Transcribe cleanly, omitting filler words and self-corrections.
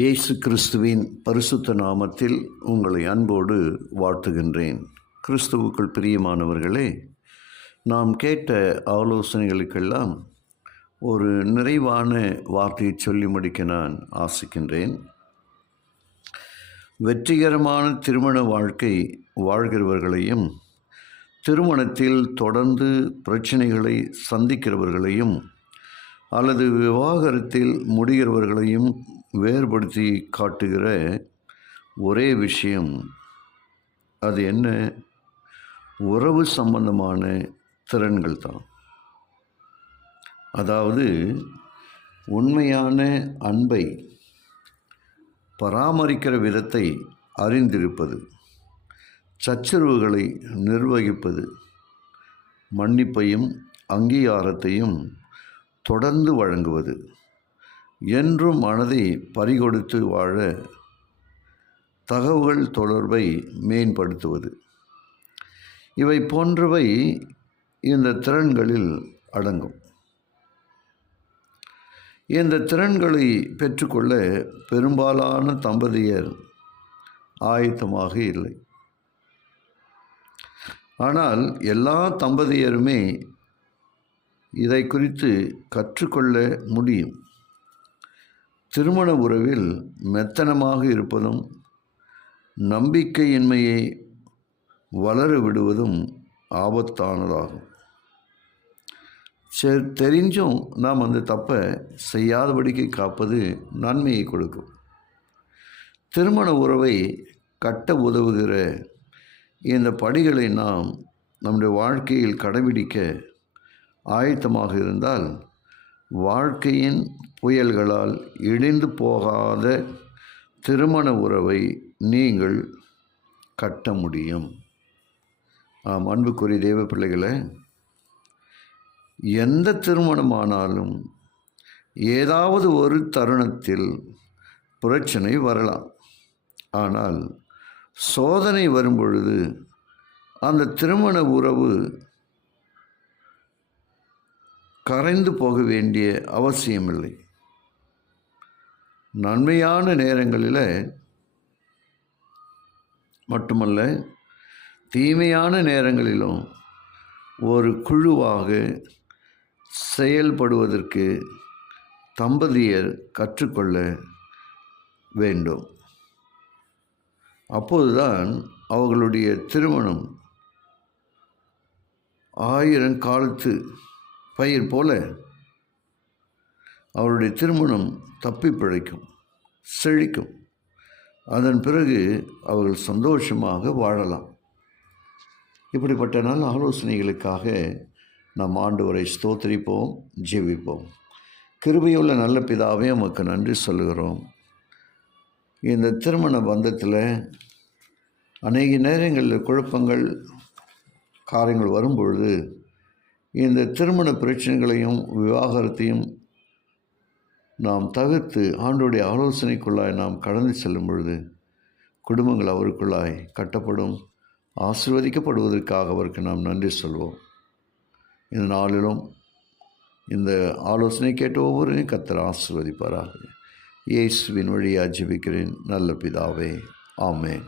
இயேசு கிறிஸ்துவின் பரிசுத்த நாமத்தில் உங்களை அன்போடு வாழ்த்துகின்றேன். கிறிஸ்துவுக்குள் பிரியமானவர்களே, நாம் கேட்ட ஆலோசனைகளுக்கெல்லாம் ஒரு நிறைவான வார்த்தையை சொல்லி முடிக்க நான் ஆசிக்கின்றேன். வெற்றிகரமான திருமண வாழ்க்கை வாழ்கிறவர்களையும் திருமணத்தில் தொடர்ந்து பிரச்சனைகளை சந்திக்கிறவர்களையும் அல்லது விவாகரத்தில் முடிகிறவர்களையும் வேறுபடுத்தி காட்டுகிற ஒரே விஷயம், அது என்ன? உறவு சம்பந்தமான திறன்கள் தான். அதாவது உண்மையான அன்பை பராமரிக்கிற விதத்தை அறிந்திருப்பது, சச்சரவுகளை நிர்வகிப்பது, மன்னிப்பையும் அங்கீகாரத்தையும் தொடர்ந்து வழங்குவது, என்றும் மனதை பறிகொடுத்து வாழ தகவல் தொடர்பை மேம்படுத்துவது, இவை போன்றவை இந்த திறன்களில் அடங்கும். இந்த திறன்களை பெற்றுக்கொள்ள பெரும்பாலான தம்பதியர் ஆயத்தமாக இல்லை. ஆனால் எல்லா தம்பதியருமே இதை குறித்து கற்றுக்கொள்ள முடியும். திருமண உறவில் மெத்தனமாக இருப்பதும் நம்பிக்கையின்மையை வளர விடுவதும் ஆபத்தானதாகும். தெரிஞ்சும் நாம் அந்த தப்பை செய்யாதபடிக்கு காப்பது நன்மையை கொடுக்கும். திருமண உறவை கட்ட உதவுகிற இந்த படிகளை நாம் நம்முடைய வாழ்க்கையில் கடைபிடிக்க ஆயத்தமாக இருந்தால் வாழ்க்கையின் புயல்களால் இடிந்து போகாத திருமண உறவை நீங்கள் கட்ட முடியும். அன்புக்குரிய தேவ பிள்ளைகளே, எந்த திருமணமானாலும் ஏதாவது ஒரு தருணத்தில் பிரச்சனை வரலாம். ஆனால் சோதனை வரும்பொழுது அந்த திருமண உறவு கரைந்து போக வேண்டிய அவசியமில்லை. நன்மையான நேரங்களில் மட்டுமல்ல, தீமையான நேரங்களிலும் ஒரு குழுவாக செயல்படுவதற்கு தம்பதியர் கற்றுக்கொள்ள வேண்டும். அப்போதுதான் அவர்களுடைய திருமணம் 1000 காலத்து பயிர் போல அவருடைய திருமணம் தப்பி பிழைக்கும், செழிக்கும். அதன் பிறகு அவர்கள் சந்தோஷமாக வாழலாம். இப்படிப்பட்ட நல்ல ஆலோசனைகளுக்காக நாம் ஆண்டவரை ஸ்தோத்திரிப்போம், ஜெபிப்போம். கிருபையுள்ள நல்ல பிதாவே, உமக்கு நன்றி சொல்லுகிறோம். இந்த திருமண பந்தத்தில் அநேக நேரங்களில் குழப்பங்கள் காரியங்கள் வரும்பொழுது இந்த திருமண பிரச்சனைகளையும் விவாகரத்தையும் நாம் தவிர்த்து ஆண்டோடைய ஆலோசனைக்குள்ளாய் நாம் கடந்து செல்லும் பொழுது குடும்பங்கள் அவருக்குள்ளாய் கட்டப்படும், ஆசீர்வதிக்கப்படுவதற்காக அவருக்கு நாம் நன்றி சொல்வோம். இந்த நாளிலும் இந்த ஆலோசனை கேட்ட ஒவ்வொருவரையும் கர்த்தர் ஆசீர்வதிப்பாராக. இயேசுவின் வழியாக ஜெபிக்கிறேன் நல்ல பிதாவே, ஆமென்.